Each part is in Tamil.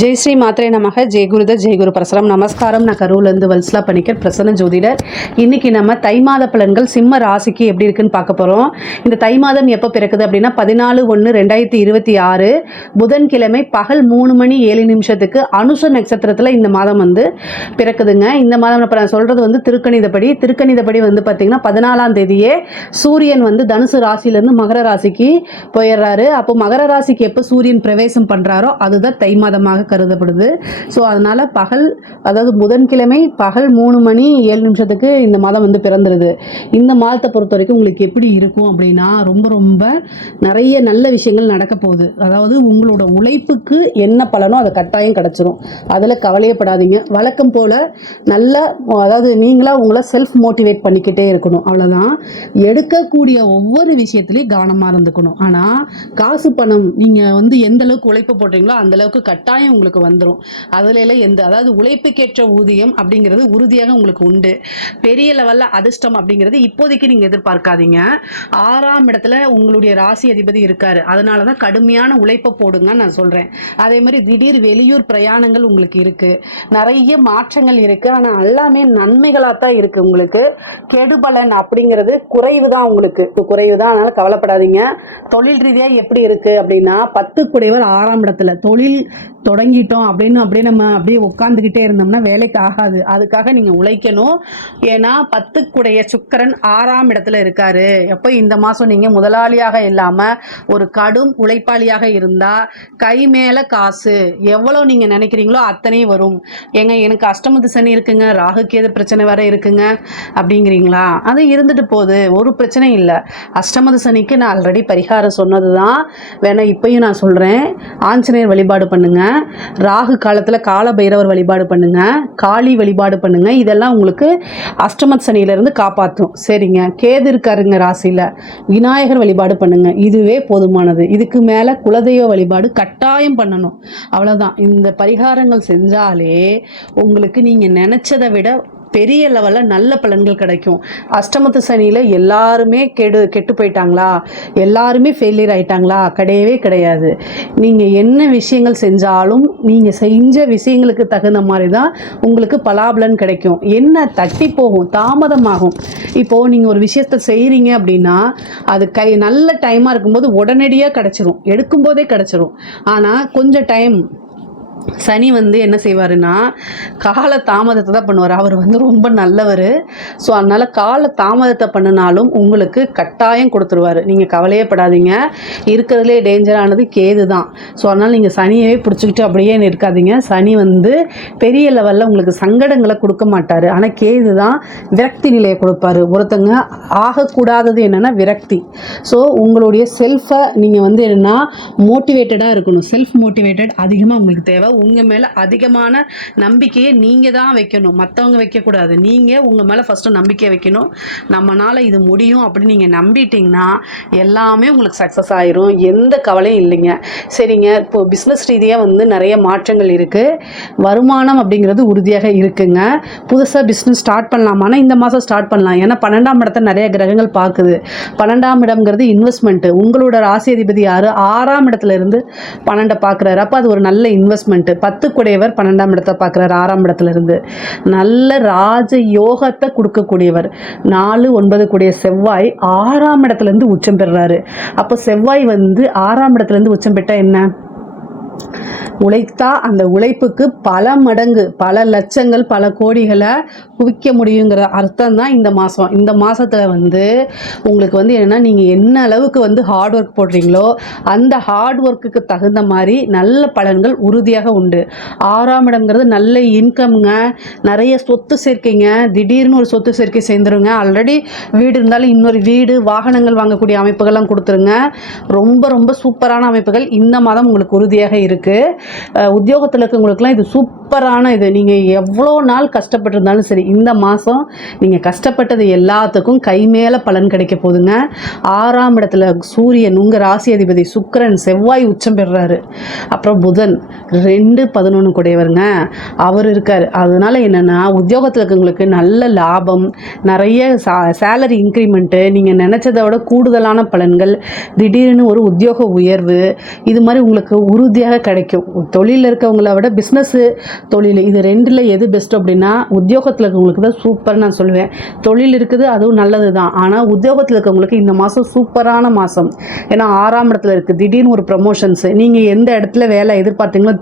ஜெய் ஸ்ரீ மாத்திரை நமக ஜெய் குருத ஜெய் குரு பிரசரம். நமஸ்காரம். நான் கரூர்லேருந்து வல்சலா பணிக்கர், பிரசன்ன ஜோதிடர். இன்னைக்கு நம்ம தை மாத பலன்கள் சிம்ம ராசிக்கு எப்படி இருக்குன்னு பார்க்க போகிறோம். இந்த தை மாதம் எப்போ பிறக்குது அப்படின்னா 14/1/2026 புதன்கிழமை பகல் 3:07 அனுச நட்சத்திரத்தில் இந்த மாதம் பிறக்குதுங்க. இந்த மாதம் இப்போ நான் சொல்கிறது திருக்கணிதப்படி பார்த்தீங்கன்னா 14ஆம் தேதியே சூரியன் தனுசு ராசியிலேருந்து மகர ராசிக்கு போயிடுறாரு. அப்போ மகர ராசிக்கு எப்போ சூரியன் பிரவேசம் பண்ணுறாரோ அதுதான் தை மாதமாக கருதப்படுது. ஸோ அதனால் அதாவது புதன்கிழமை பகல் 3:07 இந்த மாதம் பிறந்துருது. இந்த மாதத்தை பொறுத்த வரைக்கும் உங்களுக்கு எப்படி இருக்கும் அப்படின்னா ரொம்ப ரொம்ப நிறைய நல்ல விஷயங்கள் நடக்க போகுது. அதாவது உங்களோட உழைப்புக்கு என்ன பலனோ அது கட்டாயம் கிடச்சிரும். அதில் கவலையப்படாதீங்க. வழக்கம் போல் அதாவது நீங்களாக உங்களை செல்ஃப் மோட்டிவேட் பண்ணிக்கிட்டே இருக்கணும். அவ்வளோதான். எடுக்கக்கூடிய ஒவ்வொரு விஷயத்துலையும் கவனமாக இருந்துக்கணும். ஆனால் காசு பணம் நீங்கள் எந்த அளவுக்கு உழைப்பு போடுறீங்களோ அந்த அளவுக்கு கட்டாயம் உங்களுக்கு வந்துடும். அதுல அதாவது உழைப்புக்கேற்ற ஊதியம் அப்படிங்கிறது உறுதியாக உங்களுக்கு உண்டு. பெரிய லெவல்ல அதிர்ஷ்டம் அப்படிங்கிறது இப்போதைக்கு நீங்க எதிர்பார்க்காதீங்க. 6ஆம் இடத்துல உங்களுடைய ராசி அதிபதி இருக்காரு. அதனாலதான் கடுமையான உழைப்பை போடுங்க நான் சொல்றேன். அதே மாதிரி திடீர் வெளியூர் பிரயாணங்கள் உங்களுக்கு இருக்கு. நிறைய மாற்றங்கள் இருக்கு. ஆனா எல்லாமே நன்மைகளாத்தான் இருக்கு. உங்களுக்கு கெடுபலன் அப்படிங்கிறது குறைவுதான். உங்களுக்கு குறைவுதான். அதனால கவலைப்படாதீங்க. தொழில் ரீதியா எப்படி இருக்கு அப்படின்னா 10 குடைவர் 6ஆம் இடத்துல. தொழில் தொடங்கிட்டோம் அப்படின்னு நம்ம அப்படியே உட்காந்துக்கிட்டே இருந்தோம்னா வேலைக்கு ஆகாது. அதுக்காக நீங்கள் உழைக்கணும். ஏன்னா 10 சுக்கிரன் 6ஆம் இடத்துல இருக்காரு. எப்போ இந்த மாதம் நீங்கள் முதலாளியாக இல்லாமல் ஒரு கடும் உழைப்பாளியாக இருந்தால் கை மேலே காசு எவ்வளோ நீங்கள் நினைக்கிறீங்களோ அத்தனையும் வரும். எனக்கு அஷ்டமத்து சனி இருக்குங்க, ராகு கேது பிரச்சனை வேற இருக்குங்க அப்படிங்கிறீங்களா? அது இருந்துட்டு போகுது, ஒரு பிரச்சனை இல்லை. அஷ்டமத்து சனிக்கு நான் ஆல்ரெடி பரிகாரம் சொன்னது தான். வேணா இப்பயும் நான் சொல்கிறேன். ஆஞ்சநேயர் வழிபாடு பண்ணுங்க. ராகு காலத்தில் கால பைரவர் வழிபாடு பண்ணுங்க. காளி வழிபாடு பண்ணுங்க. இதெல்லாம் உங்களுக்கு அஷ்டமத் சனியிலிருந்து காப்பாற்றும். சரிங்க. கேது இருக்காருங்க ராசியில், விநாயகர் வழிபாடு பண்ணுங்க. இதுவே போதுமானது. இதுக்கு மேலே குலதெய்வ வழிபாடு கட்டாயம் பண்ணணும். அவ்வளோதான். இந்த பரிகாரங்கள் செஞ்சாலே உங்களுக்கு நீங்கள் நினச்சதை விட பெரிய லெவலில் நல்ல பலன்கள் கிடைக்கும். அஷ்டமத்து சனியில் எல்லாருமே கெட்டு போயிட்டாங்களா, எல்லாருமே ஃபெயிலியர் ஆயிட்டாங்களா? கிடையவே கிடையாது. நீங்கள் என்ன விஷயங்கள் செஞ்சாலும் நீங்கள் செஞ்ச விஷயங்களுக்கு தகுந்த மாதிரி தான் உங்களுக்கு பலாபலன் கிடைக்கும். என்ன தட்டி போகும், தாமதமாகும். இப்போது நீங்கள் ஒரு விஷயத்தை செய்கிறீங்க அப்படின்னா அது நல்ல டைமாக இருக்கும்போது உடனடியாக கிடச்சிரும், எடுக்கும்போதே கிடச்சிரும். ஆனால் கொஞ்சம் டைம் சனி என்ன செய்வாருன்னா கால தாமதத்தை தான் பண்ணுவார். அவர் ரொம்ப நல்லவர். ஸோ அதனால் கால தாமதத்தை பண்ணினாலும் உங்களுக்கு கட்டாயம் கொடுத்துருவார். நீங்கள் கவலையே படாதீங்க. இருக்கிறதுலே டேஞ்சரானது கேது தான். ஸோ அதனால் நீங்கள் சனியவே பிடிச்சிக்கிட்டு அப்படியே இருக்காதீங்க. சனி பெரிய லெவலில் உங்களுக்கு சங்கடங்களை கொடுக்க மாட்டார். ஆனால் கேது தான் விரக்தி நிலையை கொடுப்பாரு. ஒருத்தங்க ஆகக்கூடாதது என்னென்னா விரக்தி. ஸோ உங்களுடைய செல்ஃபை நீங்கள் என்னென்னா மோட்டிவேட்டடாக இருக்கணும். செல்ஃப் மோட்டிவேட்டட் அதிகமாக உங்களுக்கு தேவை. உங்கள் மேலே அதிகமான நம்பிக்கையை நீங்கள் தான் வைக்கணும், மற்றவங்க வைக்கக்கூடாது. நீங்கள் உங்கள் மேலே ஃபஸ்ட்டு நம்பிக்கை வைக்கணும். நம்மளால் இது முடியும் அப்படின்னு நீங்கள் நம்பிட்டீங்கன்னா எல்லாமே உங்களுக்கு சக்ஸஸ் ஆயிரும். எந்த கவலையும் இல்லைங்க. சரிங்க. இப்போது பிஸ்னஸ் ரீதியாக நிறைய மாற்றங்கள் இருக்குது. வருமானம் அப்படிங்கிறது உறுதியாக இருக்குங்க. புதுசாக பிஸ்னஸ் ஸ்டார்ட் பண்ணலாமான்னா இந்த மாதம் ஸ்டார்ட் பண்ணலாம். ஏன்னா 12ஆம் இடத்தை நிறைய கிரகங்கள் பார்க்குது. 12ஆம் இடம்ங்கிறது இன்வெஸ்ட்மெண்ட்டு. உங்களோட ராசி அதிபதி யார்? 6ஆம் இடத்துல இருந்து 12 பார்க்குறாரு. அப்போ அது ஒரு நல்ல இன்வெஸ்ட்மெண்ட். 10 குடையவர் 12ஆம் இடத்தை பார்க்குறாரு 6ஆம் இடத்துல இருந்து. நல்ல ராஜ யோகத்தை கொடுக்கக்கூடியவர். 4, 9 கூடிய செவ்வாய் 6ஆம் இடத்துல இருந்து உச்சம் பெறுறாரு. அப்போ செவ்வாய் 6ஆம் இடத்துல இருந்து உச்சம் பெற்றா என்ன? உழைத்தா அந்த உழைப்புக்கு பல மடங்கு, பல லட்சங்கள், பல கோடிகளை குவிக்க முடியுங்கிற அர்த்தம் தான் இந்த மாதம். இந்த மாதத்தில் உங்களுக்கு என்னென்னா நீங்கள் என்ன அளவுக்கு ஹார்ட் ஒர்க் போடுறீங்களோ அந்த ஹார்ட் ஒர்க்குக்கு தகுந்த மாதிரி நல்ல பலன்கள் உறுதியாக உண்டு. 6ஆம் இடம்ங்கிறது நல்ல இன்கம்ங்க. நிறைய சொத்து சேர்க்கைங்க. திடீர்னு ஒரு சொத்து சேர்க்கை சேர்ந்துருங்க. ஆல்ரெடி வீடு இருந்தாலும் இன்னொரு வீடு, வாகனங்கள் வாங்கக்கூடிய அமைப்புகள்லாம் கொடுத்துருங்க. ரொம்ப ரொம்ப சூப்பரான அமைப்புகள் இந்த மாதம் உங்களுக்கு உறுதியாக இருக்குது. உத்தியோகத்தில் இருக்கவங்களுக்குலாம் இது சூப்பரான இது. நீங்கள் எவ்வளோ நாள் கஷ்டப்பட்டிருந்தாலும் சரி இந்த மாதம் நீங்கள் கஷ்டப்பட்டது எல்லாத்துக்கும் கை மேலே பலன் கிடைக்க போகுதுங்க. 6ஆம் இடத்துல சூரியன் உங்கள் ராசி அதிபதி சுக்கிரன் செவ்வாய் உச்சம் பெறுறாரு. அப்புறம் புதன் 2, 11 கூடையவருங்க அவர் இருக்கார். அதனால என்னென்னா உத்தியோகத்தில் இருக்கவங்களுக்கு நல்ல லாபம், நிறைய சேலரி இன்க்ரிமெண்ட்டு, நீங்கள் நினச்சதை விட கூடுதலான பலன்கள், திடீர்னு ஒரு உத்தியோக உயர்வு, இது மாதிரி உங்களுக்கு உறுதியாக அருமையாக கிடைக்கும். தொழிலில் இருக்கவங்கள விட பிஸ்னஸ்ஸு, தொழில் இது 2ல் எது பெஸ்ட் அப்படின்னா உத்தியோகத்தில் இருக்கவங்களுக்கு தான் சூப்பர்னு நான் சொல்லுவேன். தொழில் இருக்குது, அதுவும் நல்லது தான். ஆனால் உத்தியோகத்தில் இருக்கவங்களுக்கு இந்த மாதம் சூப்பரான மாதம். ஏன்னா 6ஆம் இடத்துல இருக்குது. திடீர்னு ஒரு ப்ரமோஷன்ஸு, நீங்கள் எந்த இடத்துல வேலை எதிர்பார்த்தீங்களோ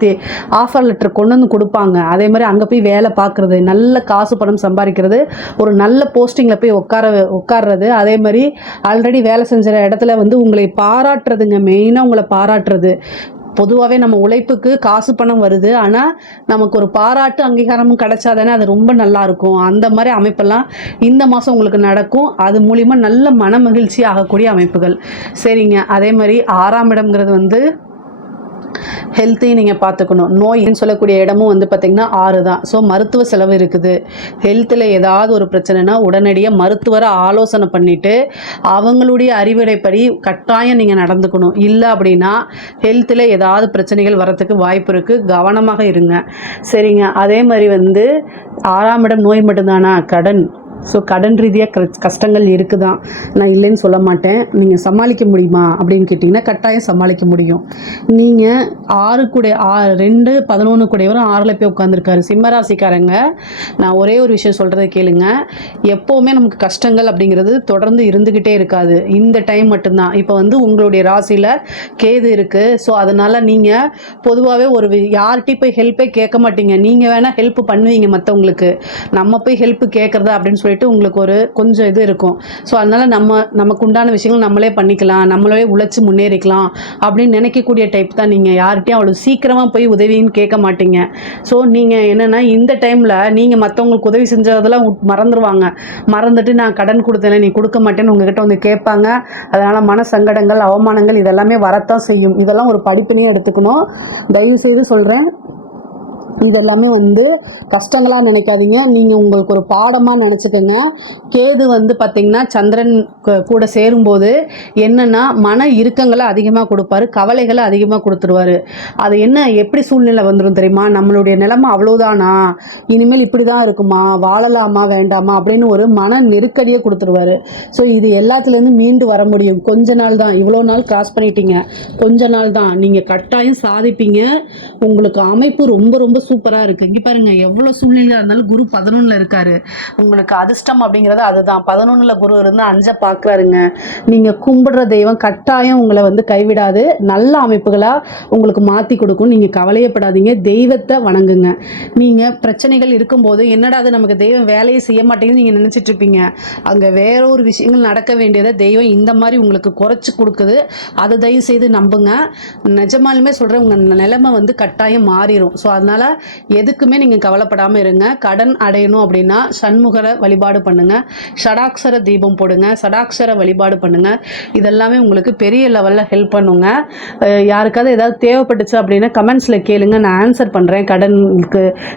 ஆஃபர் லெட்டர் கொண்டு வந்து கொடுப்பாங்க. அதே மாதிரி அங்கே போய் வேலை பார்க்குறது, நல்ல காசு பணம் சம்பாதிக்கிறது, ஒரு நல்ல போஸ்டிங்கில் போய் உட்கார்றது. அதே மாதிரி ஆல்ரெடி வேலை செஞ்ச இடத்துல வந்து உங்களை பாராட்டுறதுங்க, மெயினாக உங்களை பாராட்டுறது. பொதுவாகவே நம்ம உழைப்புக்கு காசு பணம் வருது, ஆனால் நமக்கு ஒரு பாராட்டு அங்கீகாரமும் கிடைச்சாதானே அது ரொம்ப நல்லாயிருக்கும். அந்த மாதிரி அமைப்பெல்லாம் இந்த மாதம் உங்களுக்கு நடக்கும். அது மூலிமா நல்ல மன மகிழ்ச்சி ஆகக்கூடிய அமைப்புகள். சரிங்க. அதே மாதிரி 6ஆம் இடம்ங்கிறது வந்து ஹெல்த்தையும் நீங்கள் பார்த்துக்கணும். நோயின்னு சொல்லக்கூடிய இடமும் வந்து பார்த்திங்கன்னா 6 தான். ஸோ மருத்துவ செலவு இருக்குது. ஹெல்த்தில் ஏதாவது ஒரு பிரச்சனைனா உடனடியாக மருத்துவரை ஆலோசனை பண்ணிவிட்டு அவங்களுடைய அறிவுரைப்படி கட்டாயம் நீங்கள் நடந்துக்கணும். இல்லை அப்படின்னா ஹெல்த்தில் ஏதாவது பிரச்சனைகள் வரத்துக்கு வாய்ப்பு இருக்குது. கவனமாக இருங்க. சரிங்க. அதே மாதிரி வந்து 6ஆம் இடம் நோய் மட்டும்தானா? கடன். ஸோ கடன் ரீதியாக கஷ்டங்கள் இருக்குதான், நான் இல்லைன்னு சொல்ல மாட்டேன். நீங்கள் சமாளிக்க முடியுமா அப்படின்னு கேட்டிங்கன்னா கட்டாயம் சமாளிக்க முடியும். நீங்கள் 6 கூட 2 11 கூடையவரும் 6ல் போய் உட்காந்துருக்காரு. சிம்மராசிக்காரங்க, நான் ஒரே ஒரு விஷயம் சொல்கிறத கேளுங்க. எப்போவுமே நமக்கு கஷ்டங்கள் அப்படிங்கிறது தொடர்ந்து இருந்துக்கிட்டே இருக்காது. இந்த டைம் மட்டும்தான். இப்போ வந்து உங்களுடைய ராசியில் கேது இருக்குது. ஸோ அதனால் நீங்கள் பொதுவாகவே யார்கிட்டையும் போய் ஹெல்ப்பே கேட்க மாட்டீங்க. நீங்கள் வேணால் ஹெல்ப் பண்ணுவீங்க மற்றவங்களுக்கு. நம்ம போய் ஹெல்ப் கேட்குறதா அப்படின்னு சொல்லிட்டு உங்களுக்கு ஒரு கொஞ்சம் இது இருக்கும். ஸோ அதனால் நமக்கு உண்டான விஷயங்கள் நம்மளே பண்ணிக்கலாம், நம்மளே உழைச்சி முன்னேறிக்கலாம் அப்படின்னு நினைக்கக்கூடிய டைப் தான் நீங்கள். யார்கிட்டையும் அவ்வளோ சீக்கிரமாக போய் உதவின்னு கேட்க மாட்டீங்க. ஸோ நீங்கள் என்னென்னா இந்த டைமில் நீங்கள் மற்றவங்களுக்கு உதவி செஞ்சதெல்லாம் மறந்துடுவாங்க. மறந்துட்டு நான் கடன் கொடுத்தேன் நீ கொடுக்க மாட்டேன்னு உங்ககிட்ட வந்து கேட்பாங்க. அதனால் மன சங்கடங்கள், அவமானங்கள் இதெல்லாமே வரத்தான் செய்யும். இதெல்லாம் ஒரு படிப்பினையே எடுத்துக்கணும். தயவுசெய்து சொல்கிறேன், இதெல்லாமே வந்து கஷ்டங்களாக நினைக்காதீங்க. நீங்கள் உங்களுக்கு ஒரு பாடமாக நினச்சிக்கோங்க. கேது வந்து பார்த்திங்கன்னா சந்திரன் கூட சேரும்போது என்னென்னா மன இறுக்கங்களை அதிகமாக கொடுப்பாரு, கவலைகளை அதிகமாக கொடுத்துருவார். அது என்ன எப்படி சூழ்நிலை வந்துடும் தெரியுமா? நம்மளுடைய நிலைமை அவ்வளோதானா, இனிமேல் இப்படி தான் இருக்குமா, வாழலாமா வேண்டாமா அப்படின்னு ஒரு மன நெருக்கடியை கொடுத்துருவார். ஸோ இது எல்லாத்துலேருந்து மீண்டு வர முடியும். கொஞ்ச நாள் தான். இவ்வளோ நாள் கிராஸ் பண்ணிட்டீங்க, கொஞ்ச நாள் தான். நீங்கள் கட்டாயம் சாதிப்பீங்க. உங்களுக்கு அமைப்பு ரொம்ப ரொம்ப சூப்பராக இருக்குது. இங்கே பாருங்கள், எவ்வளோ சூழ்நிலையாக இருந்தாலும் குரு 11ல் இருக்காரு. உங்களுக்கு அதிர்ஷ்டம் அப்படிங்கிறது அதுதான். 11ல் குரு இருந்து 5 பார்க்குறாருங்க. நீங்கள் கும்பிடுற தெய்வம் கட்டாயம் உங்களை வந்து கைவிடாது. நல்ல அமைப்புகளாக உங்களுக்கு மாற்றி கொடுக்கும். நீங்கள் கவலையப்படாதீங்க, தெய்வத்தை வணங்குங்க. நீங்கள் பிரச்சனைகள் இருக்கும்போது என்னடா அது நமக்கு தெய்வம் வேலையை செய்ய மாட்டேங்குன்னு நீங்கள் நினச்சிட்டு இருப்பீங்க. அங்கே வேற ஒரு விஷயங்கள் நடக்க வேண்டியதை தெய்வம் இந்த மாதிரி உங்களுக்கு குறைச்சி கொடுக்குது. அதை தயவு செய்து நம்புங்க. நிஜமாலுமே சொல்கிறேன், உங்கள் நிலைமை வந்து கட்டாயம் மாறிடும். ஸோ அதனால் எதுக்குமே நீங்கள் கவலைப்படாமல் இருங்க. கடன் அடையணும் அப்படின்னா சண்முகரை வழிபாடு பண்ணுங்கள், ஷடாக்ஷர தீபம் போடுங்க, ஷடாக்ஷர வழிபாடு பண்ணுங்கள். இதெல்லாமே உங்களுக்கு பெரிய லெவலில் ஹெல்ப் பண்ணுங்க. யாருக்காவது ஏதாவது தேவைப்பட்டுச்சு அப்படின்னா கமெண்ட்ஸில் கேளுங்க, நான் ஆன்சர் பண்ணுறேன்.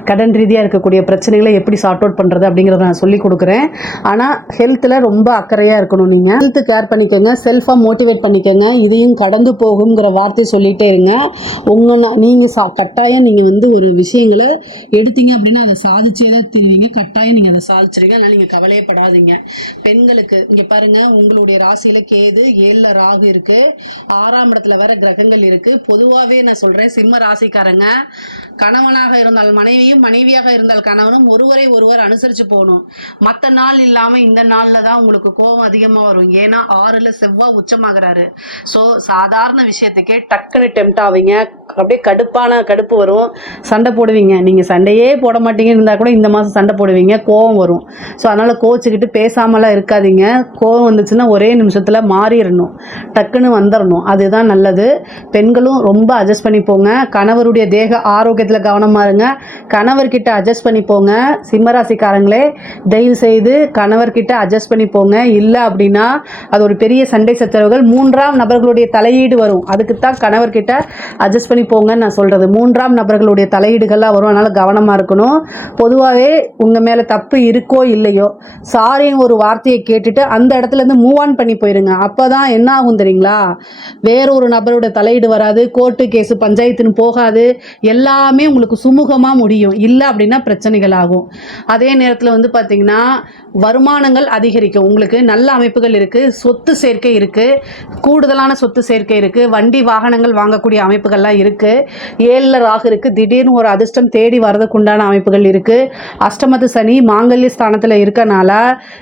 கடன் ரீதியாக இருக்கக்கூடிய பிரச்சனைகளை எப்படி சார்ட் அவுட் பண்ணுறது அப்படிங்கிறத நான் சொல்லி கொடுக்குறேன். ஆனால் ஹெல்த்தில் ரொம்ப அக்கறையாக இருக்கணும். நீங்கள் ஹெல்த்து கேர் பண்ணிக்கோங்க, செல்ஃபாக மோட்டிவேட் பண்ணிக்கோங்க. இதையும் கடந்து போகுங்கிற வார்த்தை சொல்லிகிட்டே இருங்க. நீங்கள் கட்டாயம் நீங்கள் வந்து ஒரு விஷயங்களை எடுத்தீங்க அப்படின்னா அதை சாதிச்சே தான் தெரிவிங்க. கட்டாயம் நீங்கள் அதை சாதிச்சிருங்க. அதனால் நீங்கள் கவலையப்படாதீங்க. பெண்களுக்கு இங்கே பாருங்கள், உங்களுடைய ராசியில் கேது, 7ல் ராகு இருக்குது, 6ஆம் இடத்துல வேற கிரகங்கள் இருக்குது. பொதுவாகவே நான் சொல்கிறேன், சிம்ம ராசிக்காரங்க கணவனாக இருந்தால் மனைவியும், மனைவியாக இருந்தால் கணவனும் ஒருவர் அனுசரித்து போகணும். மற்ற நாள் இல்லாமல் இந்த நாளில் தான் உங்களுக்கு கோபம் அதிகமாக வரும். ஏன்னா 6ல் செவ்வாய் உச்சமாகறாரு. ஸோ சாதாரண விஷயத்துக்கே டக்குன்னு டெம்ட் ஆவீங்க. அப்படியே கடுப்பு வரும், சண்டை போடுவீங்க. நீங்கள் சண்டையே போட மாட்டீங்கன்னு இருந்தால் கூட இந்த மாதம் சண்டை போடுவீங்க, கோவம் வரும். ஸோ அதனால் கோச்சிக்கிட்டு பேசாமலாம் இருக்காதீங்க. கோவம் வந்துச்சுன்னா ஒரே நிமிஷத்தில் மாறிடணும், டக்குன்னு வந்துடணும். அதுதான் நல்லது. பெண்களும் ரொம்ப அட்ஜஸ்ட் பண்ணி போங்க. கணவருடைய தேக ஆரோக்கியத்தில் கவனமாக இருங்க. கணவர்கிட்ட அட்ஜஸ்ட் பண்ணி போங்க. சிம்மராசிக்காரங்களே, தயவு செய்து கணவர்கிட்ட அட்ஜஸ்ட் பண்ணி போங்க. இல்லை அப்படின்னா அது ஒரு பெரிய சண்டை சச்சரவுகள், 3ஆம் நபர்களுடைய தலையீடு வரும். அதுக்கு தான் கணவர்கிட்ட அட்ஜஸ்ட் பண்ணி போங்கன்னு நான் சொல்கிறது. 3ஆம் நபர்களுடைய தலையீடு தலையீடுகள்லாம் வரும். அதனால் கவனமாக இருக்கணும். பொதுவாகவே உங்கள் மேலே தப்பு இருக்கோ இல்லையோ சாரின்னு ஒரு வார்த்தையை கேட்டுட்டு அந்த இடத்துலேருந்து மூவ் ஆன் பண்ணி போயிருங்க. அப்போ தான் என்ன ஆகும் தெரியுங்களா, வேறொரு நபரோட தலையீடு வராது, கோர்ட்டு கேஸு பஞ்சாயத்துன்னு போகாது, எல்லாமே உங்களுக்கு சுமூகமாக முடியும். இல்லை அப்படின்னா பிரச்சனைகள் ஆகும். அதே நேரத்தில் வந்து பார்த்திங்கன்னா வருமானங்கள் அதிகரிக்கும். உங்களுக்கு நல்ல அமைப்புகள் இருக்குது, சொத்து சேர்க்கை இருக்குது, கூடுதலான சொத்து சேர்க்கை இருக்குது, வண்டி வாகனங்கள் வாங்கக்கூடிய அமைப்புகள்லாம் இருக்குது, 7ல் ராகு இருக்குது, திடீர்னு ஒரு அதிர்ஷ்டம் தேடி வரதுக்கு உண்டான அமைப்புகள் இருக்குது. அஷ்டமத்து சனி மாங்கல்ய ஸ்தானத்தில் இருக்கனால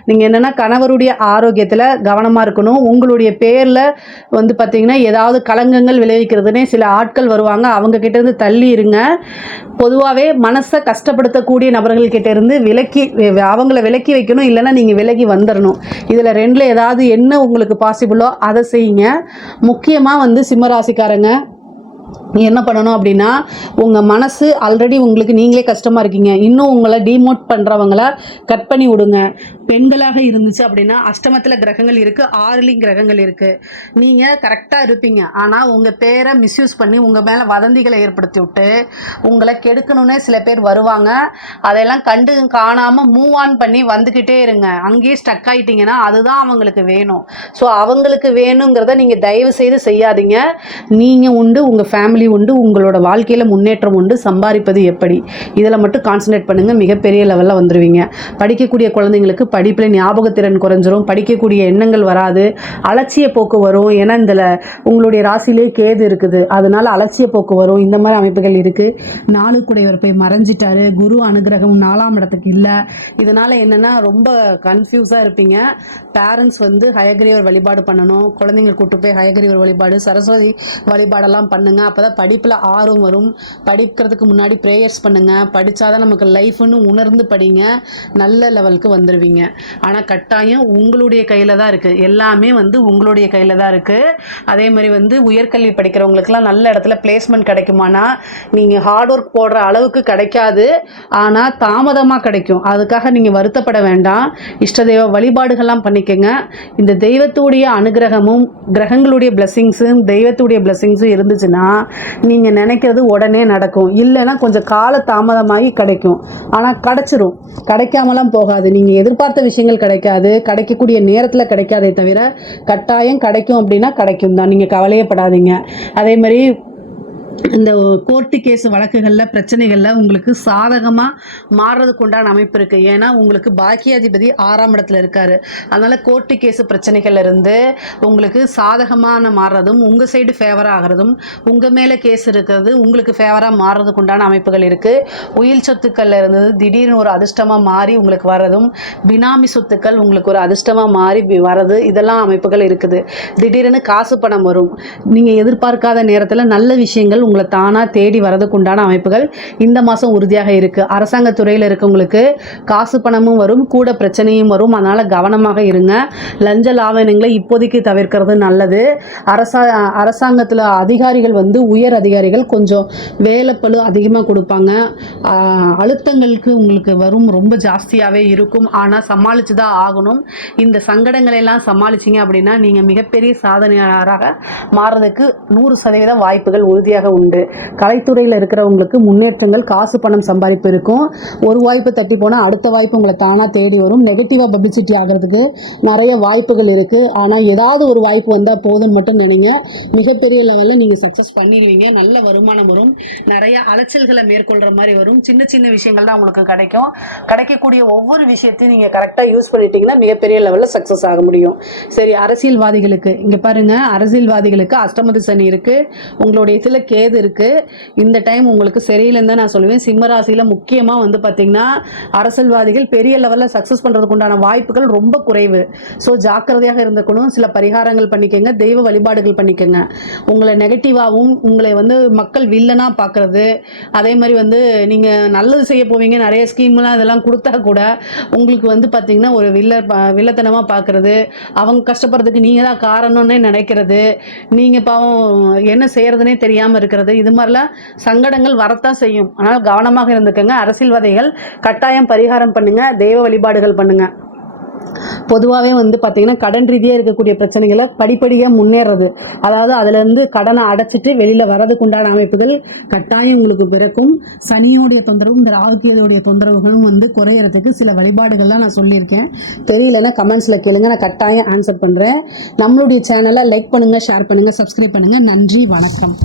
நீங்கள் என்னென்னா கணவருடைய ஆரோக்கியத்தில் கவனமாக இருக்கணும். உங்களுடைய பேரில் வந்து பார்த்திங்கன்னா ஏதாவது களங்கங்கள் விளைவிக்கிறதுனே சில ஆட்கள் வருவாங்க, அவங்க கிட்டேருந்து தள்ளி இருங்க. பொதுவாகவே மனசை கஷ்டப்படுத்தக்கூடிய நபர்கள்கிட்ட இருந்து அவங்கள விலக்கி வைக்கணும், இல்லைன்னா நீங்கள் விலகி வந்துடணும். இதில் 2ல் ஏதாவது என்ன உங்களுக்கு பாசிபிளோ அதை செய்யுங்க. முக்கியமாக வந்து சிம்மராசிக்காரங்க என்ன பண்ணணும் அப்படின்னா, உங்கள் மனசு ஆல்ரெடி உங்களுக்கு நீங்களே கஷ்டமாக இருக்கீங்க, இன்னும் உங்களை டிமோட் பண்ணுறவங்கள கட் பண்ணி விடுங்க. பெண்களாக இருந்துச்சு அப்படின்னா அஷ்டமத்தில் கிரகங்கள் இருக்குது, 6லையும் கிரகங்கள் இருக்குது, நீங்கள் கரெக்டாக இருப்பீங்க. ஆனால் உங்கள் பேரை மிஸ்யூஸ் பண்ணி உங்கள் மேலே வதந்திகளை ஏற்படுத்தி விட்டு உங்களை கெடுக்கணுன்னே சில பேர் வருவாங்க. அதையெல்லாம் கண்டு காணாமல் மூவ் ஆன் பண்ணி வந்துக்கிட்டே இருங்க. அங்கேயே ஸ்டக் ஆகிட்டிங்கன்னா அதுதான் அவங்களுக்கு வேணும். ஸோ அவங்களுக்கு வேணுங்கிறத நீங்கள் தயவு செய்து செய்யாதீங்க. நீங்கள் உண்டு, உங்கள் ஃபேமிலி உண்டு, உங்களோட வாழ்க்கையில் முன்னேற்றம் உண்டு. சம்பாதிப்பது எப்படி, இதில் மட்டும் கான்சன்ட்ரேட் பண்ணுங்கள், மிகப்பெரிய லெவலில் வந்துடுவீங்க. படிக்கக்கூடிய குழந்தைங்களுக்கு படிப்பில் ஞாபகத்திறன் குறைஞ்சிரும், படிக்கக்கூடிய எண்ணங்கள் வராது, அலட்சிய போக்கு வரும். ஏன்னா இந்த உங்களுடைய ராசியிலே கேது இருக்குது, அதனால அலட்சிய போக்கு வரும். இந்த மாதிரி அமைப்புகள் இருக்குது. 4 குடைவர் போய் மறைஞ்சிட்டாரு, குரு அனுகிரகம் 4ஆம் இடத்துக்கு இல்லை. இதனால் என்னென்னா ரொம்ப கன்ஃபியூஸாக இருப்பீங்க. பேரண்ட்ஸ் வந்து ஹயகிரீவர் வழிபாடு பண்ணணும், குழந்தைங்களை கூட்டு போய் ஹயகிரீவர் வழிபாடு, சரஸ்வதி வழிபாடெல்லாம் பண்ணுங்கள். அப்போ தான் படிப்பில் ஆர்வம் வரும். படிக்கிறதுக்கு முன்னாடி ப்ரேயர்ஸ் பண்ணுங்கள். படித்தாதான் நமக்கு லைஃப்னு உணர்ந்து படிங்க, நல்ல லெவலுக்கு வந்துடுவீங்க. ஆனால் கட்டாயம் உங்களுடைய கையில் தான் இருக்குது, எல்லாமே வந்து உங்களுடைய கையில் தான் இருக்குது. அதே மாதிரி வந்து உயர்கல்வி படிக்கிறவங்களுக்குலாம் நல்ல இடத்துல பிளேஸ்மெண்ட் கிடைக்குமானா, நீங்கள் ஹார்ட் ஒர்க் போடுற அளவுக்கு கிடைக்காது, ஆனால் தாமதமாக கிடைக்கும். அதுக்காக நீங்கள் வருத்தப்பட வேண்டாம். இஷ்ட தெய்வ வழிபாடுகள்லாம் பண்ணிக்கங்க. இந்த தெய்வத்துடைய அனுகிரகமும் கிரகங்களுடைய பிளெஸிங்ஸும் தெய்வத்துடைய பிளெஸிங்ஸும் இருந்துச்சுன்னா நீங்கள் நினைக்கிறது உடனே நடக்கும். இல்லைன்னா கொஞ்சம் கால தாமதமாகி கிடைக்கும், ஆனால் கிடச்சிரும். கிடைக்காமலாம் போகாது. நீங்கள் எதிர்பார்த்த விஷயங்கள் கிடைக்காது, கிடைக்கக்கூடிய நேரத்தில் கிடைக்காதே தவிர கட்டாயம் கிடைக்கும் அப்படின்னா கிடைக்கும் தான், நீங்கள் கவலையப்படாதீங்க. அதே மாதிரி இந்த கோர்ட்டு கேஸ் வழக்குகளில் பிரச்சனைகளில் உங்களுக்கு சாதகமாக மாறுறதுக்கு உண்டான அமைப்பு இருக்குது. ஏன்னா உங்களுக்கு பாக்கியாதிபதி 6ஆம் இடத்துல இருக்கார். அதனால் கோர்ட்டு கேஸு பிரச்சனைகள் இருந்து உங்களுக்கு சாதகமான மாறுறதும், உங்கள் சைடு ஃபேவராக ஆகிறதும், உங்கள் மேலே கேஸ் இருக்கிறது உங்களுக்கு ஃபேவராக மாறுறதுக்கு உண்டான அமைப்புகள் இருக்குது. உயில் சொத்துக்களில் இருந்தது திடீர்னு ஒரு அதிர்ஷ்டமாக மாறி உங்களுக்கு வர்றதும், பினாமி சொத்துக்கள் உங்களுக்கு ஒரு அதிர்ஷ்டமாக மாறி வர்றது, இதெல்லாம் அமைப்புகள் இருக்குது. திடீர்னு காசு பணம் வரும். நீங்கள் எதிர்பார்க்காத நேரத்தில் நல்ல விஷயங்கள் உங்களை தானாக தேடி வரதுக்கு உண்டான அமைப்புகள் இந்த மாதம் உறுதியாக இருக்குது. அரசாங்க துறையில் இருக்கவங்களுக்கு காசு பணமும் வரும், கூட பிரச்சனையும் வரும். அதனால் கவனமாக இருங்க. லஞ்ச லாவணங்களை இப்போதைக்கு தவிர்க்கிறது நல்லது. அரசாங்கத்தில் அதிகாரிகள் வந்து உயர் அதிகாரிகள் கொஞ்சம் வேலைப்பளு அதிகமாக கொடுப்பாங்க. அழுத்தங்களுக்கு உங்களுக்கு வரும் ரொம்ப ஜாஸ்தியாகவே இருக்கும். ஆனால் சமாளித்து தான் ஆகணும். இந்த சங்கடங்களை எல்லாம் சமாளிச்சிங்க அப்படின்னா நீங்கள் மிகப்பெரிய சாதனையாளராக மாறுறதுக்கு 100% வாய்ப்புகள் உறுதியாக உண்டு. கலைத்துறையில் இருக்கிறவங்களுக்கு முன்னேற்றங்கள், காசு பணம் சம்பாதிப்பு இருக்கும். ஒரு வாய்ப்பு தட்டி போனால் அடுத்த வாய்ப்பு உங்களை தானாக தேடி வரும். நெகட்டிவாக பப்ளிசிட்டி ஆகிறதுக்கு நிறைய வாய்ப்புகள் இருக்குது. ஆனால் ஏதாவது ஒரு வாய்ப்பு வந்தால் போதுன்னு மட்டும் நினைங்க, மிகப்பெரிய லெவலில் நீங்கள் சக்ஸஸ் பண்ணிடுவீங்க. நல்ல வருமானம் வரும், நிறைய அலைச்சல்களை மேற்கொள்கிற மாதிரி வரும். சின்ன சின்ன விஷயங்கள் தான் உங்களுக்கு கிடைக்கும். கிடைக்கக்கூடிய ஒவ்வொரு விஷயத்தையும் நீங்கள் கரெக்டாக யூஸ் பண்ணிட்டீங்கன்னா மிகப்பெரிய லெவலில் சக்ஸஸ் ஆக முடியும். சரி, அரசியல்வாதிகளுக்கு இங்கே பாருங்கள், அரசியல்வாதிகளுக்கு அஷ்டமத்து சனி இருக்குது, உங்களுடைய இதில் கேது இருக்குது. இந்த டைம் உங்களுக்கு சரியில்லைன்னு தான் நான் சொல்லுவேன். சிம்மராசியில் முக்கியமாக வந்து பார்த்திங்கன்னா அரசியல்வாதிகள் பெரிய லெவலில் சக்ஸஸ் பண்ணுறதுக்கு உண்டான வாய்ப்புகள் ரொம்ப குறைவு. ஸோ ஜாக்கிரதையாக இருந்துக்கணும். சில பரிகாரங்கள் பண்ணிக்கோங்க, தெய்வ வழிபாடுகள் பண்ணிக்கோங்க. உங்களை நெகட்டிவாகவும் உங்களை வந்து மக்கள் வில்லனாக பார்க்குறது, அதே மாதிரி வந்து நீங்கள் நல்லது செய்ய போவீங்க, நிறைய ஸ்கீம்லாம் இதெல்லாம் கொடுத்தா கூட உங்களுக்கு வந்து பார்த்திங்கன்னா ஒரு வில்லத்தனமாக பார்க்குறது, அவங்க கஷ்டப்படுறதுக்கு நீங்கள் தான் காரணம்னு நினைக்கிறது, நீங்கள் பாவம் என்ன செய்கிறதுனே தெரியாமல் இருக்கிறது, இது மாதிரிலாம் சங்கடங்கள் வரத்தான் செய்யும். அதனால் கவனமாக இருந்துக்கங்க. அரசியல்வாதிகள் கட்டாயம் பரிகாரம் பண்ணுங்கள், தெய்வ வழிபாடுகள் பண்ணுங்கள். பொதுவாகவே வந்து பார்த்திங்கன்னா கடன் ரீதியாக இருக்கக்கூடிய பிரச்சனைகளை படிப்படியாக முன்னேறது, அதாவது அதுலேருந்து கடனை அடைச்சிட்டு வெளியில் வரதுக்கு உண்டான அமைப்புகள் கட்டாயம் உங்களுக்கு பிறக்கும். சனியோடைய தொந்தரவும் இந்த ராகுகேதுடைய தொந்தரவுகளும் வந்து குறையிறதுக்கு சில வழிபாடுகள்லாம் நான் சொல்லியிருக்கேன். தெரியலன்னா கமெண்ட்ஸில் கேளுங்க, நான் கட்டாயம் ஆன்சர் பண்ணுறேன். நம்மளுடைய சேனலை லைக் பண்ணுங்கள், ஷேர் பண்ணுங்கள், சப்ஸ்கிரைப் பண்ணுங்கள். நன்றி, வணக்கம்.